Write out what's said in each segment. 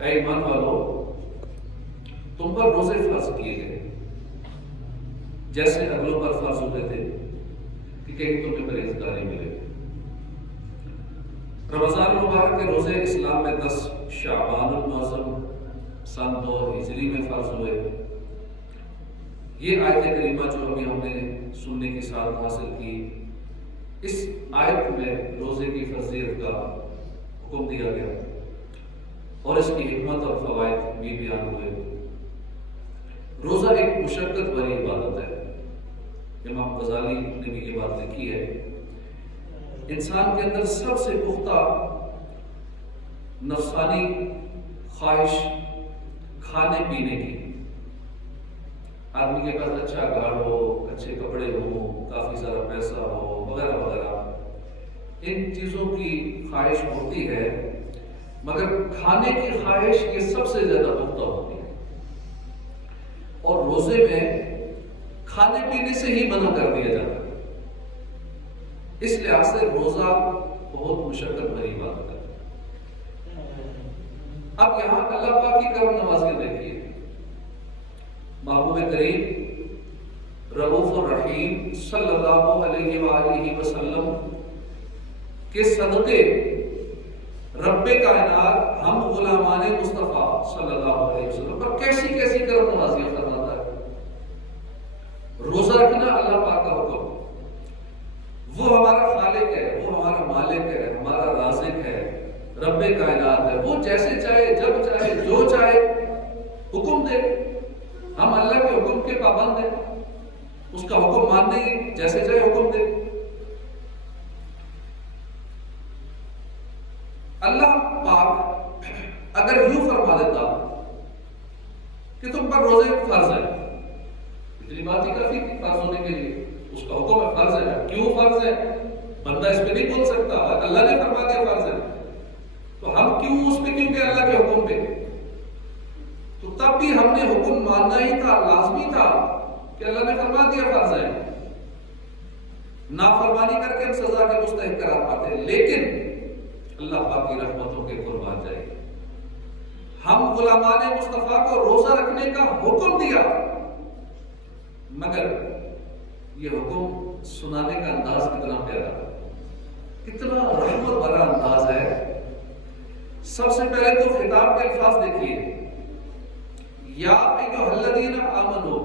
اے ایمان والو، تم پر روزے فرض کیے گئے جیسے اگلوں پر فرض ہوتے تھے کہ کہیں تمہیں پرہیزگاری ملے۔ رمضان المبارک کے روزے اسلام میں 10 شعبان المعظم سن 2 ہجری میں فرض ہوئے۔ یہ آیت کریمہ جو ابھی ہم نے سننے کی سعادت حاصل کی، اس آیت میں روزے کی فرضیت کا حکم دیا گیا اور اس کی حکمت اور فوائد بھی بیان ہوئے۔ روزہ ایک مشقت بھری عبادت ہے۔ امام غزالی نے بھی یہ بات لکھی ہے، انسان کے اندر سب سے پختہ نفسانی خواہش کھانے پینے کی، آدمی کے پاس اچھا گھر ہو، اچھے کپڑے ہوں، کافی سارا پیسہ ہو، وغیرہ وغیرہ، ان چیزوں کی خواہش ہوتی ہے، مگر کھانے کی خواہش یہ سب سے زیادہ پختہ ہوتی ہے، اور روزے میں کھانے پینے سے ہی منع کر دیا جاتا ہے۔ اس لحاظ سے روزہ بہت مشقت بھری بات ہے۔ اب یہاں اللہ پاک کی کرم نوازی دیکھیے، محبوب کریم رؤوف الرحیم صلی اللہ علیہ وآلہ وسلم کے صدقے رب کائنات ہم غلامان مصطفیٰ صلی اللہ علیہ وسلم پر کیسی کیسی کرم نوازیاں فرماتا ہے۔ روزہ رکھنا اللہ پاک کا حکم، وہ ہمارا خالق ہے، وہ ہمارا مالک ہے، ہمارا رازق ہے، رب کائنات ہے، وہ جیسے چاہے، جب چاہے، جو چاہے حکم دے، ہم اللہ کے حکم کے پابند ہیں، اس کا حکم ماننے ہی جیسے چاہے حکم دے۔ اللہ پاک اگر یوں فرما دیتا کہ تم پر روزے فرض ہے، اتنی بات ہی کافی تھی فرض ہونے کے لیے، اس کا حکم ہے فرض ہے، کیوں فرض ہے بندہ اس پہ نہیں بول سکتا، اللہ نے فرما دیا فرض ہے، تو ہم کیوں اس پہ کیوں کہ اللہ کے حکم پہ، تو تب بھی ہم نے حکم ماننا ہی تھا، لازمی تھا کہ اللہ نے فرما دیا فرض ہے، نافرمانی کر کے ہم سزا کے مستحق قرار پاتے، لیکن اللہ پاک کی رحمتوں کے قربان جائے، ہم غلامان مصطفیٰ کو روزہ رکھنے کا حکم دیا، مگر یہ حکم سنانے کا انداز کتنا پیارا، کتنا رحمت بھرا انداز ہے۔ سب سے پہلے تو خطاب کے الفاظ دیکھیے، یا ایھا الذین آمنو،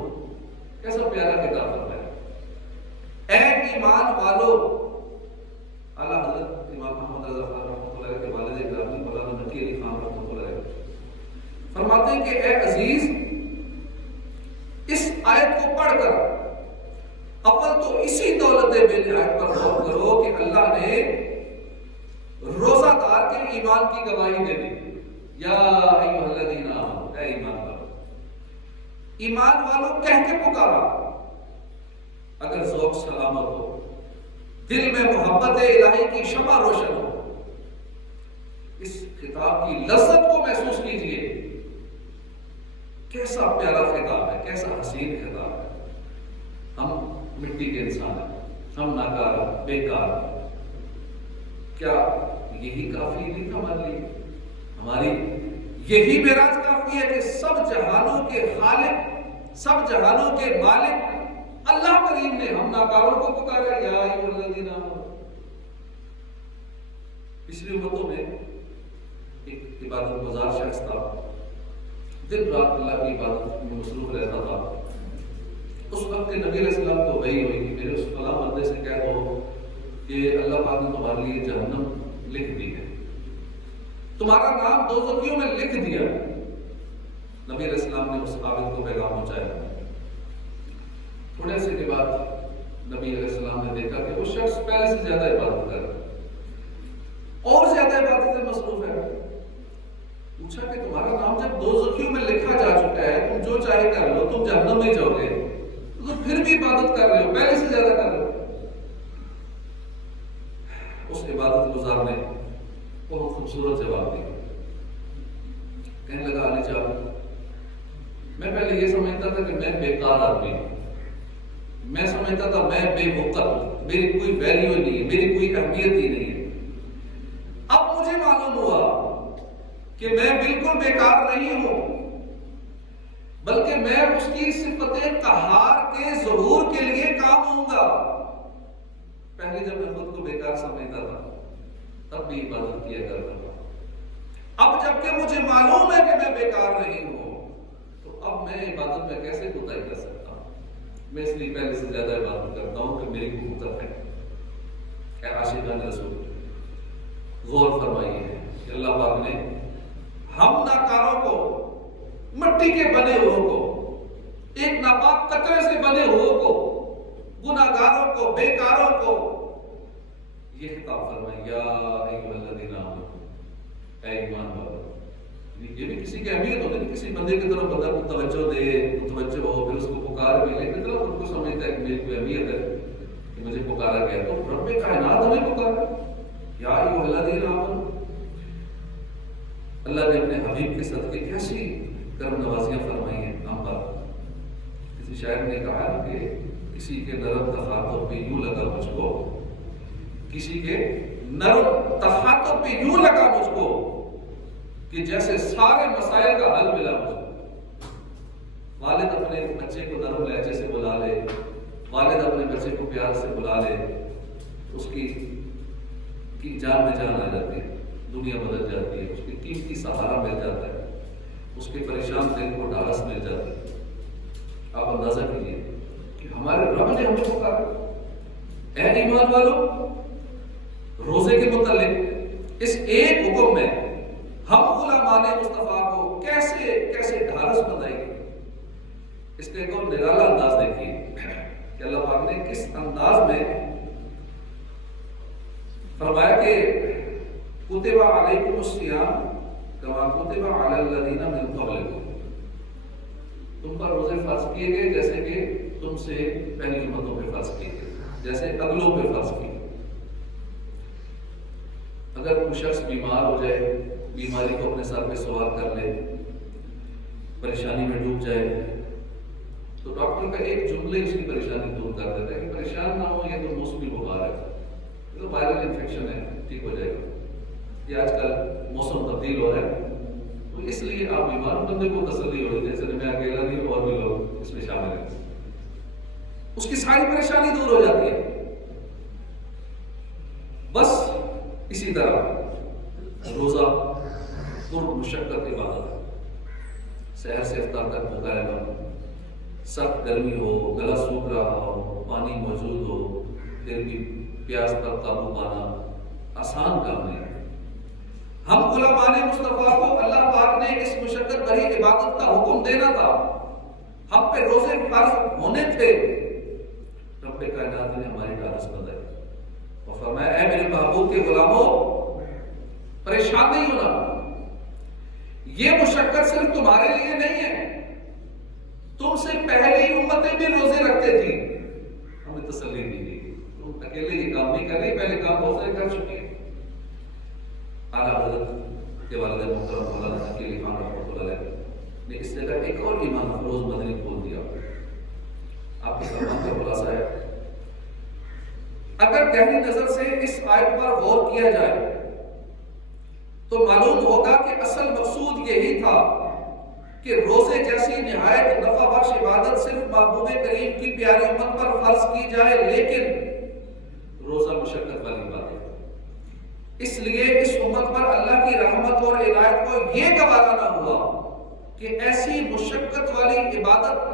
کیسا پیارا خطاب ہے، اے ایمان والو۔ اعلیٰ حضرت امام محمد رضا خان رحمۃ اللہ کے والد گرامی مولانا نقی علی خان رحمۃ اللہ فرماتے ہیں کہ اے عزیز، اس آیت کو پڑھ کر اول تو اسی دولت بے نہایت پر غور کرو کہ اللہ نے روزہ دار کے ایمان کی گواہی دے دی، یا ایھا الذین آمنو، اے ایمان والو، ایمان والو کہہ کے پکارا، اگر ذوق سلامت ہو، دل میں محبت الہی کی شمع روشن ہو، اس خطاب کی لذت کو محسوس کیجئے، کیسا پیارا خطاب ہے، کیسا حسین خطاب ہے۔ ہم مٹی کے انسان ہیں، ہم ناکار، بیکار، کیا یہی کافی نہیں ہمارے لیے؟ ہماری یہی معراج کافی ہے کہ سب جہانوں کے خالق، سب جہانوں کے مالک اللہ کریم نے ہم ناکاروں کو پکارا، یا ایھا الذین آمنو۔ پچھلی امتوں میں ایک عبادت گزار شخص تھا، دن رات اللہ کی عبادت میں مصروف رہتا تھا۔ اس وقت کے نبی علیہ السلام کو وحی ہوئی کہ میرے اس فلاں بندے سے کہہ دو کہ اللہ پاک نے تمہارے لیے جہنم لکھ دی ہے، تمہارا نام دوزخیوں میں لکھ دیا۔ نبی علیہ السلام نے اس عابد کو پیغام پہنچایا۔ تھوڑے سے کے بعد نبی علیہ السلام نے دیکھا کہ وہ شخص پہلے سے زیادہ عبادت کر رہا ہے، اور زیادہ عبادت میں مصروف ہے۔ پوچھا کہ تمہارا نام جب دوزخیوں میں لکھا جا چکا ہے، تم جو چاہے کر لو، تم جہنم میں جاؤ گے، تو پھر بھی عبادت کر رہے ہو، پہلے سے زیادہ کر رہے ہو۔ اس عبادت گزار نے بہت خوبصورت جواب دیا، کہنے لگا علی جان، میں پہلے یہ سمجھتا تھا کہ میں بیکار آدمی ہوں، میں سمجھتا تھا میں بے وقت ہوں، میری کوئی ویلیو نہیں ہے، میری کوئی اہمیت ہی نہیں ہے۔ اب مجھے معلوم ہوا کہ کہ میں بالکل بیکار نہیں ہوں، بلکہ میں اس کی صفت قہار کے ظہور کے لیے کام ہوں گا۔ پہلے جب میں خود کو بیکار سمجھتا تھا تب بھی عبادت کیا کرتا تھا، اب جبکہ مجھے معلوم ہے کہ میں بیکار نہیں ہوں تو اب میں عبادت میں کیسے کوتاہی کر سکتا ہوں؟ میں اس لیے پہلے سے زیادہ عبادت کرتا ہوں کہ میری قوت ہے۔ اے عاشقان رسول، غور فرمائیے کہ اللہ پاک نے ہم ناکاروں کو، مٹی کے بنے ہوئے کو، ایک ناپاک قطرے سے بنے ہوئے کو، گناہگاروں کو، بیکاروں کو یہ خطاب فرمایا، یا ایھا الذین آمنوا، اے ایمان والو۔ یہ بھی کسی کی اہمیت ہوتی ہے، کسی بندے کی طرف بندہ کو توجہ دے، متوجہ ہو، پھر اس کو پکار بھی لے، کتنا خود کو سمجھتا ہے کہ میری کوئی اہمیت ہے کہ مجھے پکارا گیا، تو رب کائنات ہمیں پکارا، یا ایھا الذین آمنوا۔ اللہ نے اپنے حبیب کے صدقے کیسی کرم نوازیاں فرمائی ہیں ہم پر۔ کسی شاعر نے کہا کہ کسی کے نرم تخاطب پہ یوں لگا مجھ کو، کسی کے نرم تخاطب پہ یوں لگا مجھ کو کہ جیسے سارے مسائل کا حل ملا مجھ کو۔ والد اپنے بچے کو نرم لہجے سے بلا لے، والد اپنے بچے کو پیار سے بلا لے، اس کی جان میں جان آ جاتی ہے، دنیا بدل جاتی ہے، اس کی قیمتی سہارا مل جاتا ہے، اس کے پریشان دل کو ڈھارس مل جاتی ہے۔ آپ اندازہ کیجیے کہ ہمارے رب نے ہمیں پکارا، اے ایمان والو، روزے کے متعلق اس ایک حکم میں ہم غلامان مصطفیٰ کو کیسے ڈھارس بندائیں گے۔ اس کا ایک اور نرالا انداز دیکھیے کہ اللہ پاک نے کس انداز میں فرمایا کہ کتب علیکم الصیام کما کتب علی الذین من قبلکم، تم پر روزے فرض کیے گئے جیسے کہ تم سے پہلی امتوں پہ فرض کیے گئے، جیسے اگلوں پہ فرض کیے۔ اگر کوئی شخص بیمار ہو جائے، بیماری کو اپنے سر پہ سوار کر لے، پریشانی میں ڈوب جائے، تو ڈاکٹر کا ایک جملے اس کی پریشانی دور کر دیتا ہے کہ پریشان نہ ہو، یہ تو موسمی بخار ہے، یہ تو وائرل انفیکشن ہے، ٹھیک ہو جائے گا۔ یہ آج کل موسم تبدیل ہو رہا ہے تو اس لیے آپ بیمار بندے کو تسلی ہو رہی ہے، جیسے میں اکیلا نہیں، اور بھی لوگ اس میں شامل ہیں، اس کی ساری پریشانی دور ہو جاتی ہے۔ بس اسی طرح روزہ پر مشقت عبادت ہے، سحر سے افطار تک بھوکا رہنا، سخت گرمی ہو، گلا سوکھ رہا ہو، پانی موجود ہو، پھر بھی پیاس پر قابو پانا آسان کام نہیں۔ ہم غلامان مصطفیٰ کو اللہ پاک نے اس مشقت بھری عبادت کا حکم دینا تھا، ہم پہ روزے فرض ہونے تھے، رب کائنات نے ہماری ڈھارس بندائی اور فرمایا، اے میرے محبوب کے غلاموں، پریشان نہیں ہونا، یہ مشقت صرف تمہارے لیے نہیں ہے، تم سے پہلی امتیں بھی روزے رکھتے تھی، ہمیں تسلی دی گئی، تم اکیلے یہ کام نہیں کر رہی، پہلے کام بہت سارے کر چکے ہیں۔ اعلیٰ حضرت کے والد محترم مولانا حکیم خان رحمۃ اللہ علیہ نے اس جگہ ایک اور ایمان افروز مدنی کھول دیا۔ آپ کے فرمان کا خلاصہ ہے، اگر گہری نظر سے اس آیت پر غور کیا جائے تو معلوم ہوگا کہ اصل مقصود یہی تھا کہ روزے جیسی نہایت نفع بخش عبادت صرف محبوب کریم کی پیاری امت پر فرض کی جائے، لیکن روزہ مشقت والی بات ہے، اس لیے اس امت پر اللہ کی رحمت اور عنایت کو یہ گوارا نہ ہوا کہ ایسی مشقت والی عبادت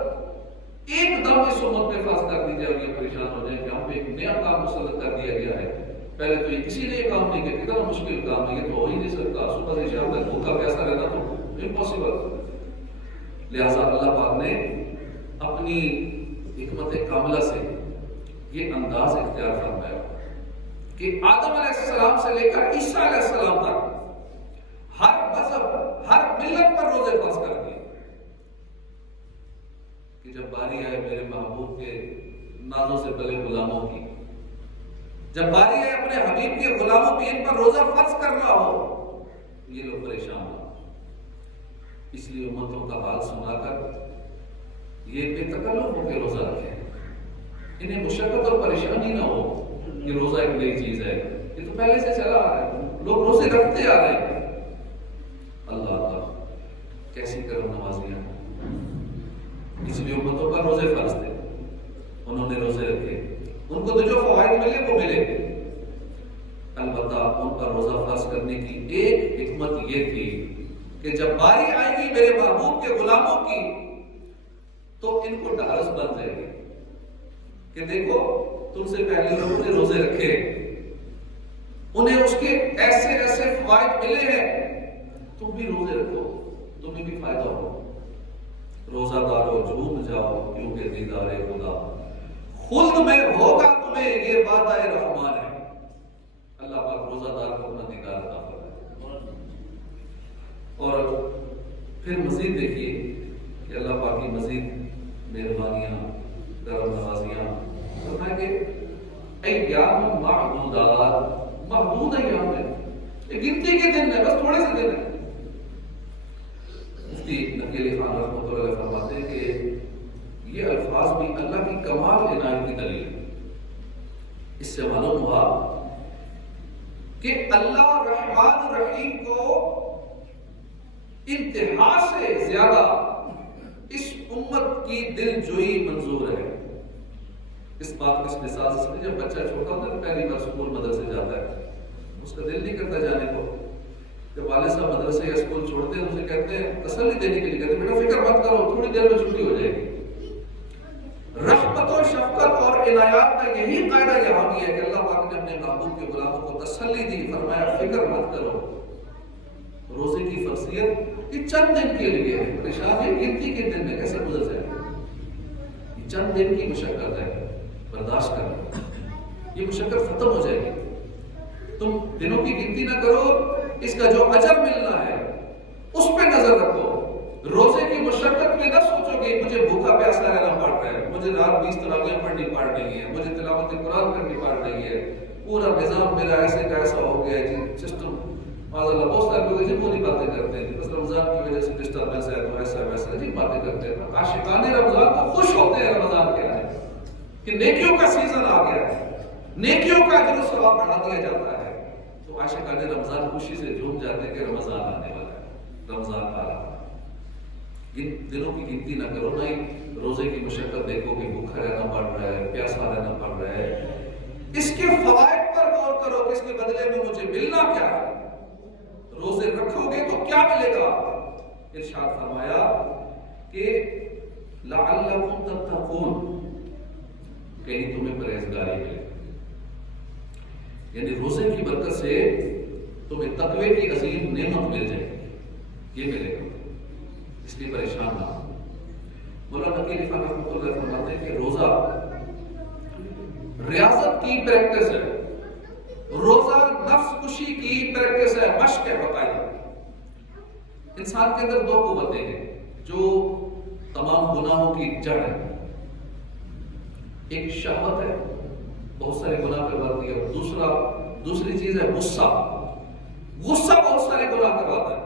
ایک دم اس امت پہ فرض کر دی جائے اور یہ پریشان ہو جائے کہ ہم پہ ایک نیا کام مسلط کر دیا گیا ہے۔ پہلے تو یہ کسی نے یہ کام نہیں کیا، کتنا مشکل کام ہے، یہ تو ہو ہی نہیں سکتا، صبح سے شام تک بھوکا پیاسا رہنا تو امپاسبل۔ لہٰذا اللہ پاک نے اپنی حکمت کاملہ سے یہ انداز اختیار فرمایا کہ آدم علیہ السلام سے لے کر عیسیٰ علیہ السلام تک ہر مذہب، ہر ملت پر روزے فرض کر دیے کہ جب باری آئے میرے محبوب کے نازوں سے پلے غلاموں کی، جب باری آئے اپنے حبیب کے غلاموں کی ان پر روزہ فرض کرنا ہو، یہ لوگ پریشان ہو۔ اس لیے امتوں کا حال سنا کر یہ بے تکلف ہو کے روزہ رکھیں، انہیں مشقت اور پریشانی نہ ہو کہ روزہ ایک نئی چیز ہے، یہ تو پہلے سے چلا آ رہا ہے، لوگ روزے رکھتے آ رہے ہیں۔ اللہ اللہ کیسی کرم نوازیاں. پچھلی امتوں پر روزے فرض تھے, انہوں نے روزے رکھے, ان کو تو جو فوائد ملے وہ ملے. البتہ ان پر روزہ فرض کرنے کی ایک حکمت یہ تھی کہ جب باری آئے گی میرے محبوب کے غلاموں کی تو ان کو ڈھارس بن جائے گی کہ دیکھو تم سے پہلے لوگوں نے روزے رکھے, انہیں اس کے ایسے ایسے فوائد ملے ہیں, تم بھی روزے رکھو تمہیں بھی فائدہ ہو. روزہ دارو جھوم جاؤ کیونکہ دیدار خدا خلد میں ہوگا تمہیں یہ وعدہ رحمان ہے. اللہ پاک روزہ دار کو اپنا دیدار عطا فرمائے. اور پھر مزید دیکھیے کہ اللہ پاک کی مزید مہربانیاں کرم نوازیاں فرمائے کہ ایام معدودات, محدود ایام ہے, گنتی کے دن ہے, بس تھوڑے سے دن ہے. مفتی نقی علی خان رحمۃ اللہ علیہ فرماتے ہیں کہ یہ الفاظ بھی اللہ کی کمال عنایت کی دلیل ہے. اس سے معلوم ہوا کہ اللہ رحمان رحیم کو انتہا سے زیادہ اس امت کی دل جوئی منظور ہے. اس بات کو اس مثال سے سمجھے, جب بچہ چھوٹا ہوتا ہے پہلی بار اسکول مدرسے جاتا ہے, اس کا دل نہیں کرتا جانے کو. جب والد صاحب مدرسے یا اسکول چھوڑتے ہیں اسے کہتے ہیں تسلی دینے کے لیے کہتے ہیں بیٹا فکر مت کرو تھوڑی دیر میں چھٹی ہو جائے گی. رحمت و شفقت اور عنایات کا یہی قاعدہ یہاں بھی ہے کہ اللہ پاک نے اپنے محبوب کے غلاموں کو تسلی دی, فرمایا فکر مت کرو. روزے کی فرضیت یہ چند دن کے لیے ہے, پریشان ہے گنتی کے دن میں کیسے گزر جائے گا. یہ چند دن کی مشقت ہے, برداشت کرنا, یہ مشقت ختم ہو جائے گی. تم دنوں کی گنتی نہ کرو, اس کا جو اجر ملنا ہے اس پہ نظر رکھو. روزے کی مشقت میں نہ سوچو کہ مجھے بھوکا پیاسا رہنا پڑ رہا ہے, مجھے رات 20 تراویح پڑھنی پڑ رہی ہے, مجھے تلاوت قرآن کرنی پڑ رہی ہے, پورا نظام میرا ایسے کا ایسا ہو گیا ہے, سسٹم معاذ بہت سارے لوگ عجیب پوری باتیں کرتے ہیں, بس رمضان کی وجہ سے ڈسٹربنس ہے تو ایسا ویسا عجیب باتیں کرتے ہیں. عاشقان رمضان کو خوش ہوتے ہیں رمضان کے آنے کہ نیکیوں کا سیزن آ گیا ہے, نیکیوں کا اجر و ثواب بڑھا دیا جاتا ہے. تو عاشقان رمضان خوشی سے جھوم جاتے ہیں کہ رمضان آنے والا ہے, رمضان آ رہا ہے. دنوں کی گنتی نہ کرو, نہ ہی روزے کی مشقت دیکھو کہ بھوکا رہنا پڑ رہا ہے, پیاسا رہنا پڑ رہا ہے. اس کے فوائد پر غور کرو کہ اس کے بدلے میں مجھے ملنا کیا ہے. روزے رکھو گے تو کیا ملے گا. ارشاد فرمایا کہ لعلکم تتقون, کہیں تمہیں پرہیزگاری ملے, یعنی روزے کی برکت سے تمہیں تقوی کی عظیم نعمت مل جائے گی, یہ ملے گا, اس لیے پریشان نہ ہو. مولانا نقی علی خان رحمۃ اللہ فرماتے ہیں کہ روزہ ریاضت کی پریکٹس ہے, روزہ نفس کشی کی پریکٹس ہے, مشق ہے بقائی. انسان کے اندر دو قوتیں ہیں جو تمام گناہوں کی جڑ ہے. ایک شہوت ہے, بہت سارے گناہ کرواتی ہے, اور دوسری چیز ہے غصہ. غصہ بہت سارے گناہ کرواتا ہے.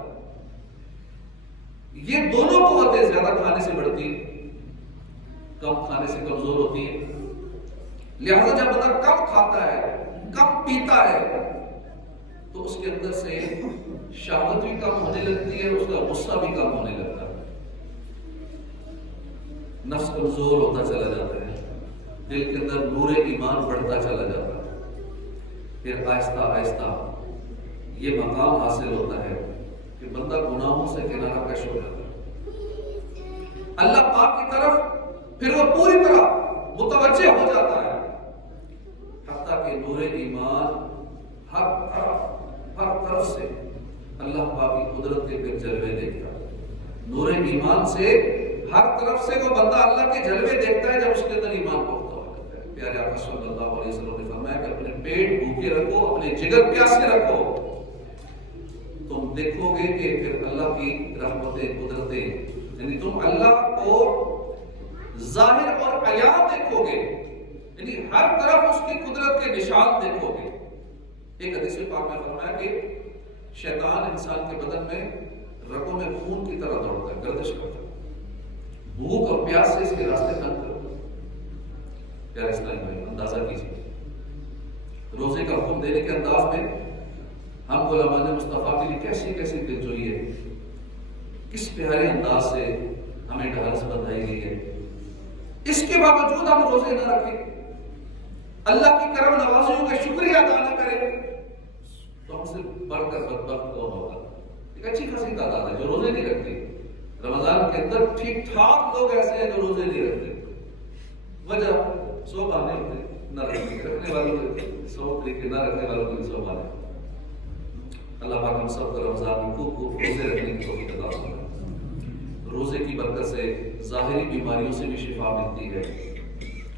یہ دونوں قوتیں زیادہ کھانے سے بڑھتی ہیں, کم کھانے سے کمزور ہوتی ہیں. لہذا جب بندہ کم کھاتا ہے, کم پیتا ہے, تو اس کے اندر سے شہوت بھی کم ہونے لگتی ہے, اس کا غصہ بھی کم ہونے لگتا ہے. نفس کمزور ہوتا چلا جاتا ہے, دل کے اندر نور ایمان بڑھتا چلا جاتا ہے. پھر آہستہ آہستہ یہ مقام حاصل ہوتا ہے کہ بندہ گناہوں سے کنارہ کش ہو جاتا ہے, اللہ پاک کی طرف پھر وہ پوری طرح متوجہ ہو جاتا ہے, حتیٰ کہ نور ایمان ہر طرف سے اللہ پاک کی قدرت کے پھر جلوے دیکھتا ہے. نور ایمان سے ہر طرف سے وہ بندہ اللہ کے جلوے دیکھتا ہے جب اس کے اندر ایمان پختہ ہو جاتا ہے. پیارے آقا صلی اللہ علیہ وسلم نے فرمایا کہ اپنے پیٹ بھوکے رکھو, اپنے جگر پیاسے رکھو, تم دیکھو گے کہ پھر اللہ کی رحمتیں قدرتیں, یعنی تم اللہ کو ظاہر اور عیاں دیکھو گے, یعنی ہر طرف اس کی قدرت کے نشان دیکھو گے. ایک حدیث پاک میں فرمایا کہ شیطان انسان کے بدن میں رگوں میں خون کی طرح دوڑتا ہے, گردش کرتا ہے. بھوک اور پیاس سے اس کے راستے تنگ کرو. پیارے اسلام بھائی, اندازہ کیجیے روزے کا حکم دینے کے انداز میں ہم غلامان مصطفیٰ کے لیے کیسی کیسی دلجوئی ہے. کس پیارے انداز سے ہمیں ڈھارس بندھائی گئی ہے، اس کے باوجود ہم روزے نہ رکھیں، اللہ کی کرم نوازیوں کا شکریہ ادا نہ کریں، تو ہم سے بڑھ کر بدبخت کون ہوگا؟ ایک اچھی خاصی تعداد ہے جو روزے نہیں رکھتی۔ رمضان کے اندر ٹھیک ٹھاک لوگ ایسے ہیں جو روزے نہیں رکھتے، وجہ 100 بہانے ہوتے ہیں، نہ رکھنے والوں کے 100 طریقے، نہ رکھنے والوں کے 100 بہانے۔ اللہ پاک ہم سب کو رمضان میں خوب خوب روزے رکھنے کی توفیق عطا فرمائے۔ روزے کی برکت سے ظاہری بیماریوں سے بھی شفا ملتی ہے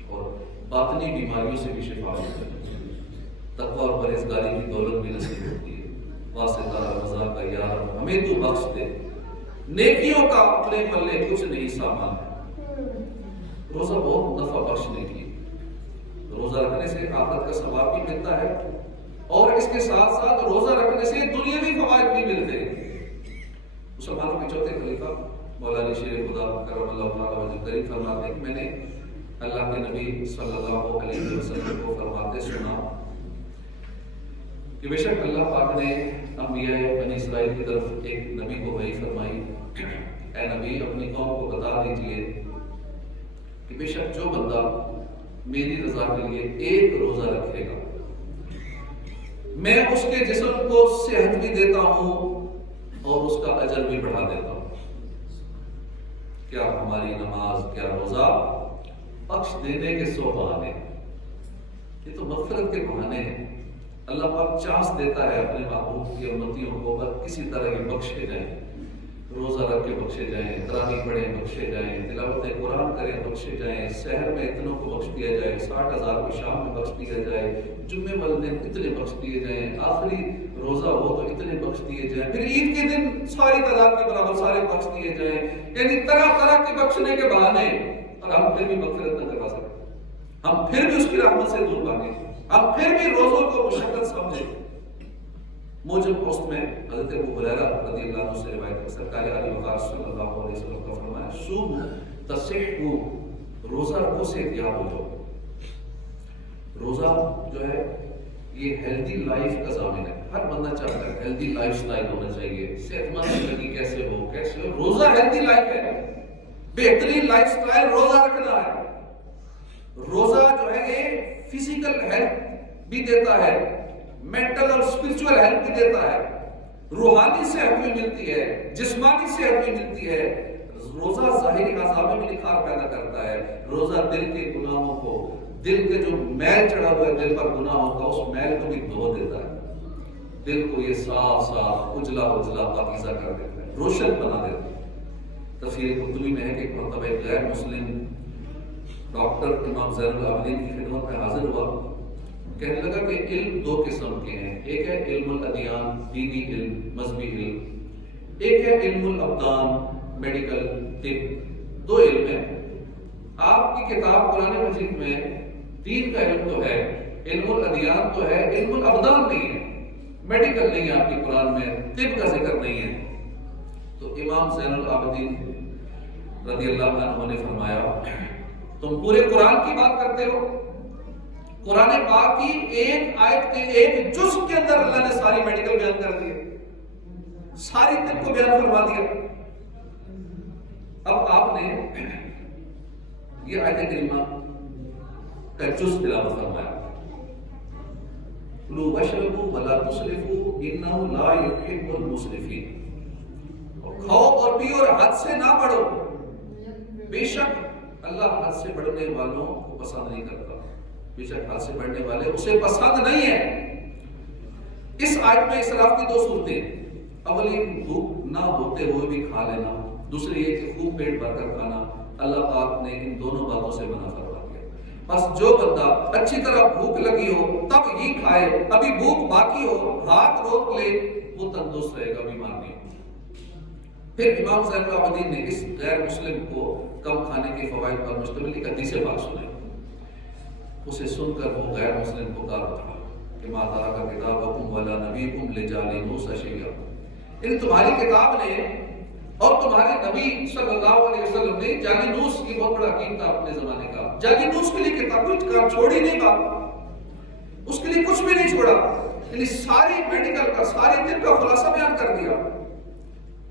اور باطنی بیماریوں سے بھی شفا ملتی ہے، تقویٰ اور پرہیزگاری کی دولت بھی نصیب ہوتی ہے۔ واسطہ رمضان کا یا رب ہمیں تو بخش دے، نیکیوں کا اپنے پلے کچھ نہیں سامان ہے۔ روزہ بہت نفع بخشنے کی، روزہ رکھنے سے آخرت کا ثواب بھی ملتا ہے اور اس کے ساتھ ساتھ روزہ رکھنے سے دنیاوی فوائد بھی ملتے ہیں۔ مسلمانوں کے چوتھے خلیفہ مولا علی شیر خدا کرم اللہ تعالیٰ وجہ کریم فرماتے ہیں کہ میں نے اللہ کے نبی صلی اللہ علیہ وسلم کو فرماتے سنا کہ بے شک اللہ پاک نے انبیاء بنی اسرائیل کی طرف ایک نبی کو وحی فرمائی، اے نبی اپنی قوم کو بتا دیجئے کہ بے شک جو بندہ میری رضا کے لیے ایک روزہ رکھے گا میں اس کے جسم کو صحت بھی دیتا ہوں اور اس کا اجر بھی بڑھا دیتا ہوں۔ کیا ہماری نماز، کیا روزہ بخش دینے کے 100 بہانے، یہ تو مغفرت کے بہانے ہیں۔ اللہ پاک چانس دیتا ہے اپنے محبوب کی امتیوں کو پر کسی طرح کے بخشے جائیں، روزہ رکھ کے بخشے جائیں، تراویح پڑھیں بخشے جائیں، تلاوت قرآن کریں بخشے جائیں، سحر میں اتنوں کو بخش دیا جائے، 60,000 کو شام میں بخش دیا جائے، جمعے والے دن اتنے بخش دیے جائیں، آخری روزہ ہو تو اتنے بخش دیے جائیں، پھر عید کے دن ساری تعداد کے برابر سارے بخش دیے جائیں، یعنی طرح طرح کے بخشنے کے بہانے، اور ہم پھر بھی مغفرت نہ کروا سکتے، ہم پھر بھی اس کی رحمت سے دور بھاگیں، ہم پھر بھی روزوں کو مشقت سمجھیں۔ موجب پوسٹ میں حضرت ابو ہریرہ رضی اللہ عنہ سے روایت ہے، سرکار علی وقار صلی اللہ علیہ وسلم کا فرمایا صوم تصحو، روزہ رکھو صحت یاب ہو جاؤ۔ روزہ جو ہے یہ ہیلدی لائف کا ضامن ہے، ہر بندہ چاہتا ہے ہیلدی لائف سٹائل ہونا چاہیے، صحت مند زندگی کیسے ہو روزہ ہیلدی لائف ہے، بہترین لائف سٹائل روزہ رکھنا ہے۔ روزہ جو ہے یہ فزیکل ہیلتھ بھی دیتا ہے، مینٹل اور اسپرچول ہیلتھ بھی دیتا ہے، روحانی صحت بھی ملتی ہے، جسمانی صحت بھی ملتی ہے۔ روزہ ظاہری اعضاء میں بھی نکھار پیدا کرتا ہے، روزہ دل کے گناہوں کو، دل کے جو میل چڑھا ہوا ہے دل پر گناہوں کا، اس میل کو بھی دھو دیتا ہے، دل کو یہ صاف صاف اجلا اجلا پاکیزہ کر دیتا ہے، روشن بنا دیتا ہے۔ تفسیر قرطبی میں ہے کہ ایک مرتبہ غیر مسلم ڈاکٹر امام زین العابدین کی خدمت میں حاضر ہوا، کہنے لگا کہ علم 2 قسم کے ہیں، ایک ہے علم الادیان، دینی علم، مذہبی علم، ایک ہے علم الابدان، میڈیکل طب، 2 علم ہیں۔ آپ کی کتاب قرآن مجید میں دین کا علم تو ہے، علم الادیان تو ہے، علم الابدان نہیں ہے، میڈیکل نہیں ہے آپ کی قرآن میں، طب کا ذکر نہیں ہے۔ تو امام زین العابدین رضی اللہ عنہ نے فرمایا تم پورے قرآن کی بات کرتے ہو، قرآن پاک کی ایک آیت کے ایک جز کے اندر اللہ نے ساری میڈیکل بیان کر دی، ساری طب کو بیان فرما دیا۔ اب آپ نے یہ آیت کریمہ کا جز تلاوت فرمایا، کلوا واشربوا ولا تسرفوا انہ لا یحب المسرفین، کھاؤ اور پیو اور حد سے نہ بڑھو، بے شک اللہ حد سے بڑھنے والوں کو پسند نہیں کرتا، بے شک حد سے بڑھنے والے اسے پسند نہیں ہے۔ اس آیت میں اسراف کی 2 صورتیں، اول یہ بھوک نہ ہوتے ہوئے بھی کھا لینا، دوسری یہ کہ خوب پیٹ بھر کر کھانا، اللہ پاک نے ان دونوں باتوں سے منع فرما دیا۔ بس جو بندہ اچھی طرح بھوک لگی ہو تب ہی کھائے، ابھی بھوک باقی ہو ہاتھ روک لے، وہ تندرست رہے گا، بیمار نہیں۔ پھر امام زین العابدین نے اس غیر مسلم کو کم کھانے کے فوائد پر مشتمل ایک حدیث پاک سنائی، اسے سن کر وہ غیر مسلم پکار اٹھا کہ ما ترک کتابکم ولا نبیکم لجالینوس شیئا، یعنی تمہاری کتاب نے اور تمہارے نبی صلی اللہ علیہ وسلم نے جالینوس کی بہت بڑا عقیم تھا اپنے زمانے کا، جالینوس کے لیے کتاب کچھ کام چھوڑی نہیں بات، اس کے لیے کچھ بھی نہیں چھوڑا، یعنی ساری میڈیکل کا ساری طب کا خلاصہ بیان کر دیا۔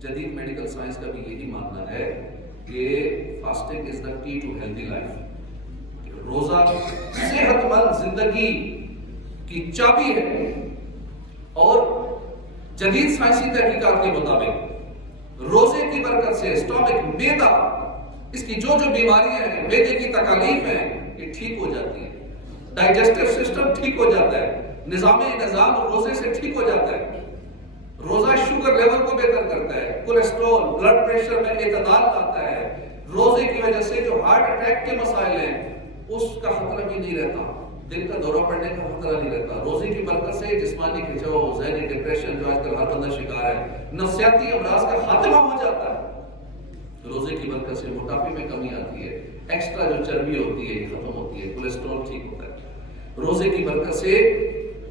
جدید میڈیکل سائنس کا بھی یہی ماننا ہے کہ فاسٹنگ از دا کی ٹو ہیلدی لائف. روزہ صحت مند زندگی کی چابی ہے. اور جدید سائنسی تحقیقات کے مطابق روزے کی برکت سے اسٹامک معدہ اس کی جو بیماریاں ہیں معدے کی تکالیف ہیں یہ ٹھیک ہو جاتی ہیں. ڈائجسٹو سسٹم ٹھیک ہو جاتا ہے. نظام روزے سے ٹھیک ہو جاتا ہے. روزہ شوگر لیول کو بہتر کرتا ہے. کولیسٹرول بلڈ پریشر میں اعتدال لاتا ہے. روزے کی وجہ سے جو ہارٹ اٹیک کے مسائل ہیں اس کا خطرہ بھی نہیں رہتا. دل کا دورہ پڑنے کا خطرہ نہیں رہتا. روزے کی برکت سے جسمانی کھچاؤ ذہنی ڈپریشن جو آج کل ہر بندہ شکار ہے نفسیاتی امراض کا خاتمہ ہو جاتا ہے. روزے کی برکت سے موٹاپے میں کمی آتی ہے. ایکسٹرا جو چربی ہوتی ہے ختم ہوتی ہے. کولیسٹرول ٹھیک ہوتا ہے. روزے کی برکت سے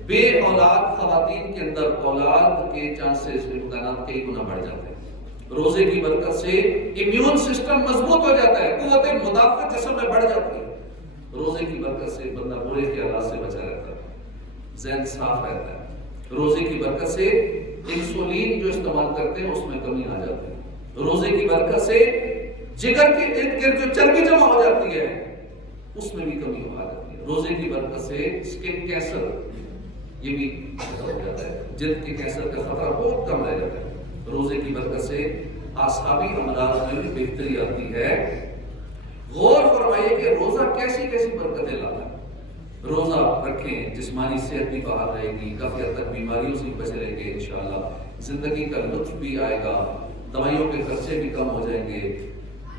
بے اولاد خواتین کے اندر اولاد کے چانسز امکانات کئی گنا بڑھ جاتے ہیں. روزے کی برکت سے امیون سسٹم مضبوط ہو جاتا ہے. قوت مدافعت جسم میں بڑھ جاتی ہے. روزے کی برکت سے بندہ برے خیالات سے بچا رہتا ہے. ذہن صاف رہتا ہے. روزے کی برکت سے انسولین جو استعمال کرتے ہیں اس میں کمی آ جاتی ہے. روزے کی برکت سے جگر کے ارد گرد جو چربی جمع ہو جاتی ہے اس میں بھی کمی آ جاتی ہے. روزے کی برکت سے اسکن کینسر یہ بھی ختم ہو جاتا ہے. جلد کے کینسر کا خطرہ بہت کم رہ جاتا ہے. روزے کی برکت سے اعصابی امراض میں بھی بہتری آتی ہے. غور فرمائیے کہ روزہ کیسی کیسی برکتیں لاتا ہے. روزہ رکھیں جسمانی صحت بھی بحال رہے گی. کافی حد تک بیماریوں سے بچے رہیں گے انشاءاللہ. زندگی کا لطف بھی آئے گا. دوائیوں کے خرچے بھی کم ہو جائیں گے.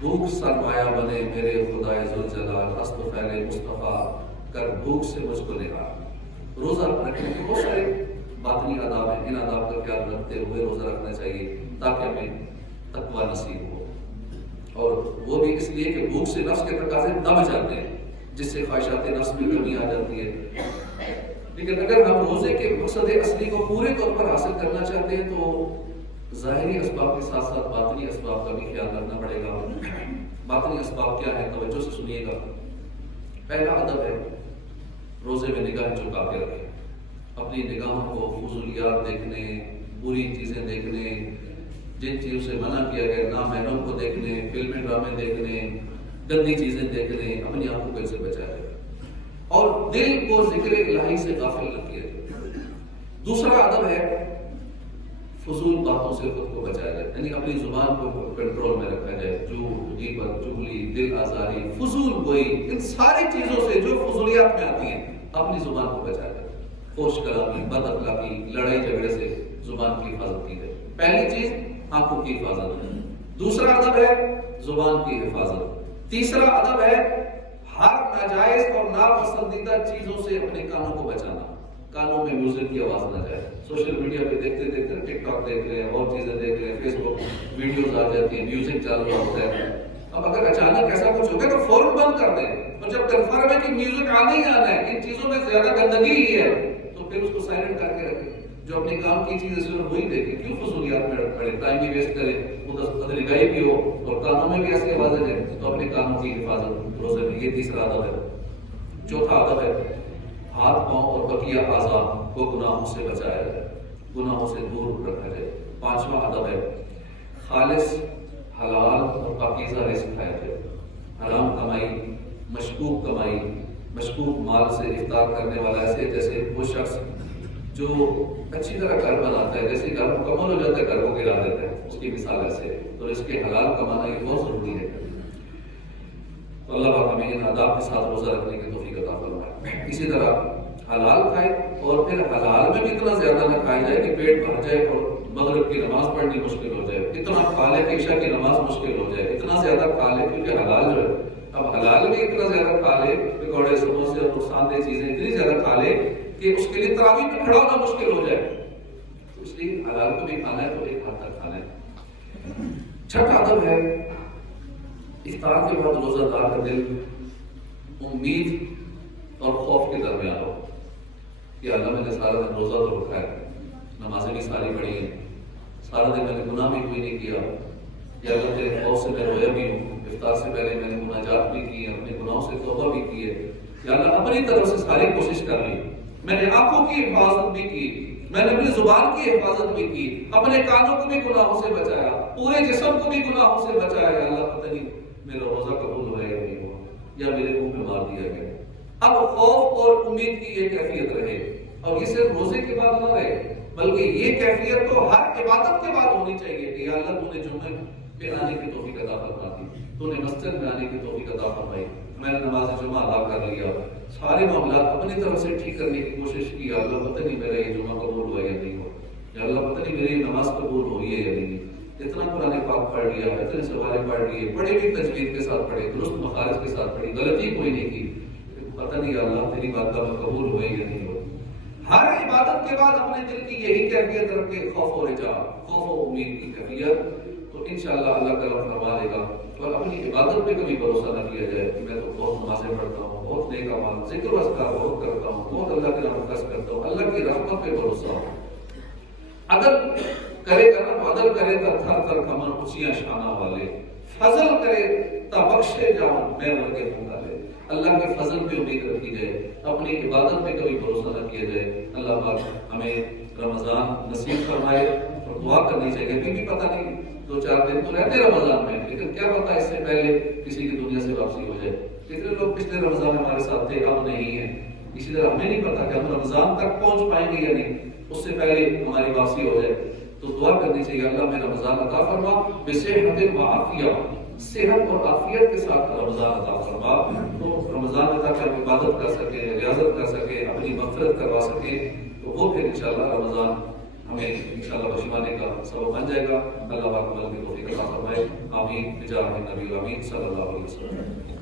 بھوک سرمایہ بنے میرے خدائے ذوالجلال ہست و پھیلے مصطفیٰ کر بھوک سے مجھ کو نکال. روزہ رکھنے کے بہت سارے باطنی آداب ہیں. ان آداب کا خیال رکھتے ہوئے روزہ رکھنا چاہیے تاکہ ہمیں تقویٰ نصیب ہو. اور وہ بھی اس لیے کہ بھوک سے نفس کے تقاضے دب جاتے ہیں جس سے خواہشات نفس میں کمی آ جاتی ہے. لیکن اگر ہم روزے کے مقصد اصلی کو پورے طور پر حاصل کرنا چاہتے ہیں تو ظاہری اسباب کے ساتھ ساتھ باطنی اسباب کا بھی خیال رکھنا پڑے گا. باطنی اسباب کیا ہے توجہ سے سنیے گا. پہلا ادب ہے روزے میں نگاہ جھکا کے رکھیں. اپنی نگاہوں کو فضولیات دیکھنے, بری چیزیں دیکھنے, جن چیزوں سے منع کیا گیا نامحرم کو دیکھنے, فلمیں ڈرامے دیکھنے, گندی چیزیں دیکھنے, اپنی آنکھوں کو اسے بچایا جائے اور دل کو ذکر الہی سے غافل نہ کیا جائے. دوسرا ادب ہے فضول باتوں سے خود کو بچایا جائے, یعنی اپنی زبان کو کنٹرول میں رکھا جائے. جھوٹ, غیبت, چغلی, دل آزاری, فضول گوئی, ان ساری چیزوں سے جو فضولیات میں آتی ہیں اپنی زبان کو بچایا جائے. فحش کلامی, بد اخلاقی, لڑائی جھگڑے سے زبان کی حفاظت کی جائے. پہلی چیز آنکھوں کی حفاظت. دوسرا ادب ہے زبان کی حفاظت. تیسرا ادب ہے ہر ناجائز اور ناپسندیدہ چیزوں سے اپنے کانوں کو بچانا. کانوں میں میوزک کی آواز نہ جائے. سوشل میڈیا پہ دیکھتے دیکھتے ٹک ٹاک دیکھ رہے ہیں اور چیزیں دیکھ رہے ہیں, فیس بک ویڈیوز آ جاتی ہیں, میوزک چالو ہوتا ہے. اب اگر اچانک ایسا کچھ ہو گیا تو فوراً بند کر دیں. اور جب کنفرم ہے کہ میوزک آنا ہی آنا ہے, ان چیزوں میں زیادہ گندگی ہی ہے, تو پھر اس کو سائلنٹ کر کے رکھیں. جو اپنے کام کی چیز اس میں وہی دیکھیں. کیوں فضولیات میں پڑے, ٹائم بھی ویسٹ کریں, ادرگائی بھی ہو اور کانوں میں بھی ایسی آوازیں دیں. تو اپنے کانوں کی حفاظت روزے میں, یہ تیسرا ادب ہے. چوتھا ادب ہے ہاتھ پاؤں اور بقیہ اعضاء کو گناہوں سے بچایا جائے, گناہوں سے دور رکھا جائے. پانچواں ادب ہے خالص حلال اور پاکیزہ رزق کھایا جائے. حرام کمائی, مشکوک کمائی, مشکوک مال سے افطار کرنے والا ایسے جیسے وہ شخص جو اچھی طرح گھر بناتا ہے, جیسے گھر مکمل ہو جاتا ہے گھر کو گرا دیتا ہے, اس کی مثال ایسے. تو اس کے حلال کمانا یہ بہت ضروری ہے. تو اللہ پاک ہمیں ان آداب کے ساتھ روزہ رکھنے کی توفیق عطا فرمائے. اسی طرح حلال کھائے اور پھر حلال میں بھی اتنا زیادہ نہ کھایا جائے کہ پیٹ بھر جائے اور مغرب کی نماز پڑھنی مشکل ہو جائے. اتنا کھا لے کہ عشاء کی نماز مشکل ہو جائے. اتنا زیادہ کھا لے کیونکہ حلال جو ہے, اب حلال میں اتنا زیادہ کھا لے, پکوڑے سموسے اور نقصان دہ چیزیں اتنی زیادہ کھا لے کہ اس کے لیے تراویح پہ کھڑا ہونا مشکل ہو جائے. تو اس لیے حلال کو بھی کھانا ہے تو ایک حد تک کھانا ہے. چھٹا ادب ہے افطار کے بعد روزہ دار کا دل امید اور خوف کے درمیان ہو کہ اللہ میں نے سارا دن روزہ تو رکھا ہے, نمازیں بھی ساری پڑھی ہیں, سارا دن میں نے گناہ بھی کوئی نہیں کیا, یا اللہ تیرے خوف سے میں رویا بھی ہوں, افطار سے پہلے میں نے مناجات بھی کی ہے, اپنے گناہوں سے توبہ بھی کی ہے, یا اللہ اپنی طرف سے ساری کوشش کر لی, میں نے آنکھوں کی حفاظت بھی کی, میں نے اپنی زبان کی حفاظت بھی کی, اپنے کانوں کو بھی گناہوں سے بچایا, پورے جسم کو بھی گناہوں سے بچائے. اللہ پتہ نہیں میرا روزہ قبول ہوا یا نہیں ہوا, یا میرے منہ میں مار دیا گیا. اب خوف اور امید کی یہ کیفیت رہے, اور یہ صرف روزے کے بعد نہ رہے, بلکہ یہ کیفیت تو ہر عبادت کے بعد ہونی چاہیے کہ یا اللہ تو نے جمعے پہ آنے کی توفیق عطا فرما دی, تو نے مسجد میں آنے کی توفیق عطا فرمائی, میں نے نماز جمعہ ادا کر لیا, سارے معاملات اپنی طرف سے ٹھیک کرنے کی کوشش کی. اللہ پتہ نہیں میرا یہ جمعہ قبول ہوا یا نہیں ہوا, یا اللہ پتہ نہیں میری نماز قبول ہوئی ہے یا نہیں. اتنا قرآن پاک پڑھ لیا, اتنے سوالے پڑھ لیے, پڑھے بھی تجوید کے ساتھ پڑھے, درست مخارج کے ساتھ پڑھی, غلطی کوئی نہیں کی, پتہ نہیں اللہ تیری بات کا قبول ہوئی یا نہیں ہوا. ہر عبادت کے بعد اپنے دل کی یہی کیفیت رکھے, خوف و رجا, خوف و امید کی کیفیت, تو انشاءاللہ اللہ کرم فرما دے گا. اور اپنی عبادت پہ کبھی بھروسہ نہ کیا جائے کہ میں تو بہت نمازیں پڑھتا ہوں, بہت نیک اعمال, ذکر و اذکار بہت کرتا ہوں, بہت اللہ کے نام قصد کرتا ہوں, اللہ کی رحمت پہ بھروسہ ہو. عدل کرے گا نا, عدل کرے تا تھر تھر کمر اونچیاں شانہ والے, فضل کرے تا بخشے جاؤں میں ورگے ہوں گالے. اللہ کے فضل پہ امید رکھی جائے, اپنی عبادت پہ کبھی بھروسہ نہ کیا جائے. اللہ پاک ہمیں رمضان نصیب فرمائے, اور دعا کرنی چاہیے. بھی پتہ نہیں 2-4 دن تو رہتے رمضان میں, لیکن کیا پتا اس سے پہلے کسی کی دنیا سے واپسی ہو جائے. کتنے لوگ پچھلے رمضان میں ہمارے ساتھ تھے, اب نہیں ہیں. اسی طرح ہمیں نہیں پتا کہ ہم رمضان تک پہنچ پائیں گے یا نہیں, اس سے پہلے ہماری واپسی ہو جائے. تو دعا کرنی چاہیے, اللہ میں رمضان عطا فرما بصحت و عافیہ, صحت اور عافیت کے ساتھ رمضان عطا فرما, تو رمضان عطا کر عبادت کر سکے, ریاضت کر سکے, اپنی مغفرت کروا سکے, تو وہ پھر انشاءاللہ رمضان ہمیں انشاءاللہ بچوانے کا سبب بن جائے گا. اللہ پاک عمل کی توفیق عطا فرمائے. آمین بجاہ نبی الامین صلی اللہ علیہ وسلم.